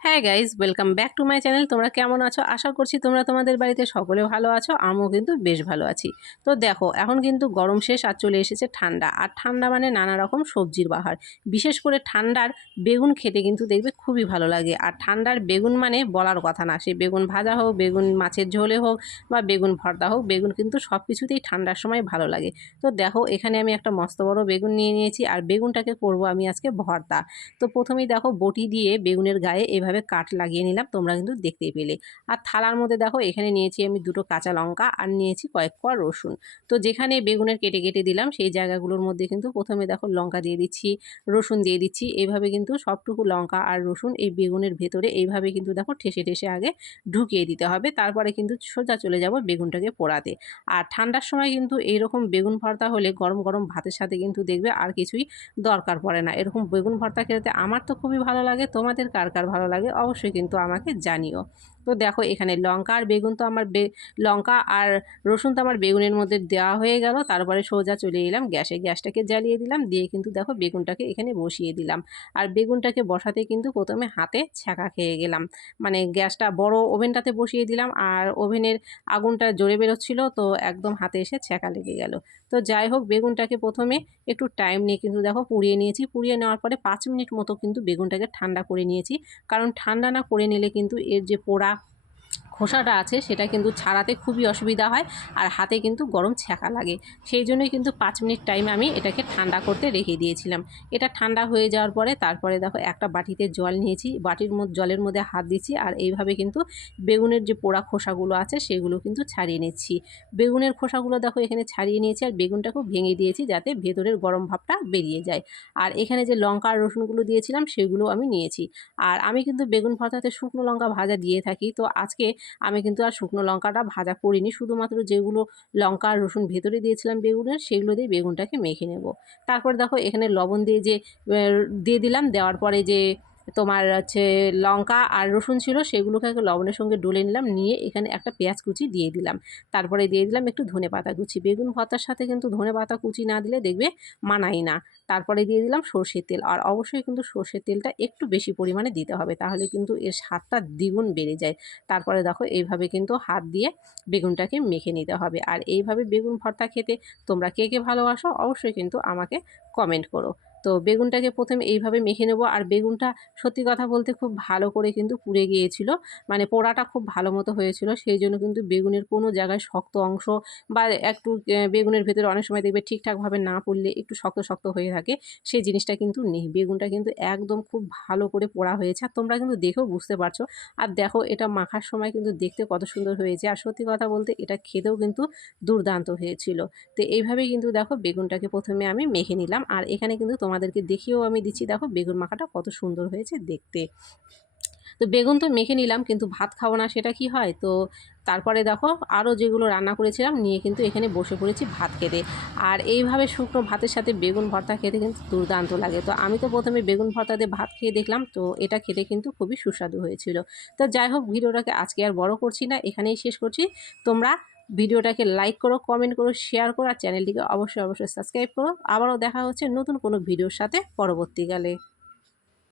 হ্যাঁ guys, welcome back to my channel. তোমরা কেমন আছো? আশা করছি তোমরা তোমাদের বাড়িতে সকলে ভালো আছো। আমিও কিন্তু বেশ ভালো আছি। তো দেখো, এখন কিন্তু গরম শেষ আর চলে এসেছে ঠান্ডা। আর ঠান্ডা মানে নানা রকম সবজির বাহার। বিশেষ করে ঠান্ডার বেগুন খেতে কিন্তু দেখবে খুবই ভালো লাগে। আর ঠান্ডার বেগুন মানে বলার কথা না, সে বেগুন ভাজা হোক, বেগুন মাছের ঝোলে হোক, বা বেগুন ভর্তা হোক, বেগুন কিন্তু সব কিছুতেই ঠান্ডার সময় ভালো লাগে। তো দেখো, এখানে আমি একটা মস্ত বড় বেগুন নিয়ে নিয়েছি, আর বেগুনটাকে করব আমি আজকে ভর্তা। তো প্রথমেই দেখো, বটি দিয়ে বেগুনের গায়ে এভাবে কাট লাগিয়ে নিলাম, তোমরা কিন্তু দেখতেই পেলে। আর থালার মধ্যে দেখো, এখানে নিয়েছি আমি দুটো কাঁচা লঙ্কা আর নিয়েছি কয়েক কোয়া রসুন। তো যেখানে বেগুনের কেটে কেটে দিলাম সেই জায়গাগুলোর মধ্যে কিন্তু প্রথমে দেখো লঙ্কা দিয়ে দিচ্ছি, রসুন দিয়ে দিচ্ছি। এইভাবে কিন্তু সবটুকু লঙ্কা আর রসুন এই বেগুনের ভেতরে এইভাবে কিন্তু দেখো ঠেসে ঠেসে আগে ঢুকিয়ে দিতে হবে। তারপরে কিন্তু সোজা চলে যাব বেগুনটাকে পোড়াতে। আর ঠান্ডার সময় কিন্তু এইরকম বেগুন ভর্তা হলে গরম গরম ভাতের সাথে কিন্তু দেখবে আর কিছুই দরকার পড়ে না। এরকম বেগুন ভর্তা খেতে আমার তো খুবই ভালো লাগে। তোমাদের কার কার ভালো লাগে অবশ্যই কিন্তু আমাকে জানিও। তো দেখো, এখানে লঙ্কা আর বেগুন তো আমার লঙ্কা আর রসুন তো আমার বেগুনের মধ্যে দেওয়া হয়ে গেল। তারপরে সোজা চলে এলাম গ্যাসে, গ্যাসটাকে জ্বালিয়ে দিলাম, দিয়ে কিন্তু দেখো বেগুনটাকে এখানে বসিয়ে দিলাম। আর বেগুনটাকে বসাতে কিন্তু প্রথমে হাতে ছ্যাঁকা খেয়ে গেলাম। মানে গ্যাসটা বড় ওভেনটাতে বসিয়ে দিলাম, আর ওভেনের আগুনটা জোরে বেরোচ্ছিল, তো একদম হাতে এসে ছ্যাঁকা লেগে গেল। তো যাই হোক, বেগুনটাকে প্রথমে একটু টাইম নিয়ে কিন্তু দেখো পুড়িয়ে নিয়েছি। পুড়িয়ে নেওয়ার পরে 5 মিনিট মতো কিন্তু বেগুনটাকে ঠান্ডা করে নিয়েছি। কারণ ঠান্ডা না করে নিলে কিন্তু এর যে পোড়া খোসাটা আছে সেটা কিন্তু ছাড়াতে খুবই অসুবিধা হয়, আর হাতে কিন্তু গরম ছ্যাঁকা লাগে। সেই জন্যই কিন্তু 5 মিনিট টাইম আমি এটাকে ঠান্ডা করতে রেখে দিয়েছিলাম। এটা ঠান্ডা হয়ে যাওয়ার পরে তারপরে দেখো, একটা বাটিতে জল নিয়েছি, বাটির মধ্যে জলের মধ্যে হাত দিচ্ছি, আর এইভাবে কিন্তু বেগুনের যে পোড়া খোসাগুলো আছে সেগুলো কিন্তু ছাড়িয়ে নিচ্ছি। বেগুনের খোসাগুলো দেখো এখানে ছাড়িয়ে নিয়েছি, আর বেগুনটাকেও ভেঙে দিয়েছি যাতে ভেতরের গরম ভাবটা বেরিয়ে যায়। আর এখানে যে লঙ্কা আর রসুনগুলো দিয়েছিলাম সেগুলো আমি নিয়েছি। আর আমি কিন্তু বেগুন ভর্তাতে শুকনো লঙ্কা ভাজা দিয়ে থাকি। তো আজকে আমি কিন্তু আর শুকনো লঙ্কাটা ভাজা করিনি, শুধুমাত্র যেগুলো লঙ্কা আর রসুন ভেতরে দিয়েছিলাম বেগুনের সেগুলো দিয়ে বেগুনটাকে মেখে নেব। তারপর দেখো, এখানে লবণ দিয়ে যে দিয়ে দিলাম, দেওয়ার পরে যে তোমার হচ্ছে লঙ্কা আর রসুন ছিল সেগুলোকে লবণের সঙ্গে ডলে নিলাম, নিয়ে এখানে একটা পেঁয়াজ কুচি দিয়ে দিলাম। তারপরে দিয়ে দিলাম একটু ধনে পাতা কুচি। বেগুন ভর্তার সাথে কিন্তু ধনে পাতা কুচি না দিলে দেখবে মানাই না। তারপরে দিয়ে দিলাম সর্ষের তেল, আর অবশ্যই কিন্তু সর্ষের তেলটা একটু বেশি পরিমাণে দিতে হবে, তাহলে কিন্তু এর স্বাদটা দ্বিগুণ বেড়ে যায়। তারপরে দেখো, এইভাবে কিন্তু হাত দিয়ে বেগুনটাকে মেখে নিতে হবে। আর এইভাবে বেগুন ভর্তা খেতে তোমরা কে কে ভালোবাসো অবশ্যই কিন্তু আমাকে কমেন্ট করো। তো বেগুনটাকে প্রথমে এইভাবে মেখে নেব। আর বেগুনটা সত্যি কথা বলতে খুব ভালো করে কিন্তু পুড়ে গিয়েছিল, মানে পোড়াটা খুব ভালো মতো হয়েছিল। সেই জন্য কিন্তু বেগুনের কোনো জায়গায় শক্ত অংশ বা একটু বেগুনের ভেতরে অনেক সময় দেখবে ঠিকঠাকভাবে না পুড়লে একটু শক্ত শক্ত হয়ে থাকে, সেই জিনিসটা কিন্তু নেই। বেগুনটা কিন্তু একদম খুব ভালো করে পোড়া হয়েছে, আর তোমরা কিন্তু দেখেও বুঝতে পারছো। আর দেখো, এটা মাখার সময় কিন্তু দেখতে কত সুন্দর হয়েছে, আর সত্যি কথা বলতে এটা খেতেও কিন্তু দুর্দান্ত হয়েছিল। তো এইভাবেই কিন্তু দেখো বেগুনটাকে প্রথমে আমি মেখে নিলাম, আর এখানে কিন্তু তোমাদেরকে দেখিয়েও আমি দিচ্ছি, দেখো বেগুন মাখাটা কত সুন্দর হয়েছে দেখতে। তো বেগুন তো মেখে নিলাম, কিন্তু ভাত খাবো না সেটা কি হয়? তো তারপরে দেখো, আরও যেগুলো রান্না করেছিলাম নিয়ে কিন্তু এখানে বসে পড়েছি ভাত খেতে। আর এইভাবে শুকনো ভাতের সাথে বেগুন ভর্তা খেতে কিন্তু দুর্দান্ত লাগে। তো আমি তো প্রথমে বেগুন ভর্তা দিয়ে ভাত খেয়ে দেখলাম, তো এটা খেতে কিন্তু খুবই সুস্বাদু হয়েছিল। তো যাই হোক, ভিডিওটাকে আজকে আর বড় করছি না, এখানেই শেষ করছি। তোমরা ভিডিওটাকে লাইক করো, কমেন্ট করো, শেয়ার করো, আর চ্যানেলটিকে অবশ্যই অবশ্যই সাবস্ক্রাইব করো। আবারও দেখা হচ্ছে নতুন কোনো ভিডিওর সাথে পরবর্তীকালে।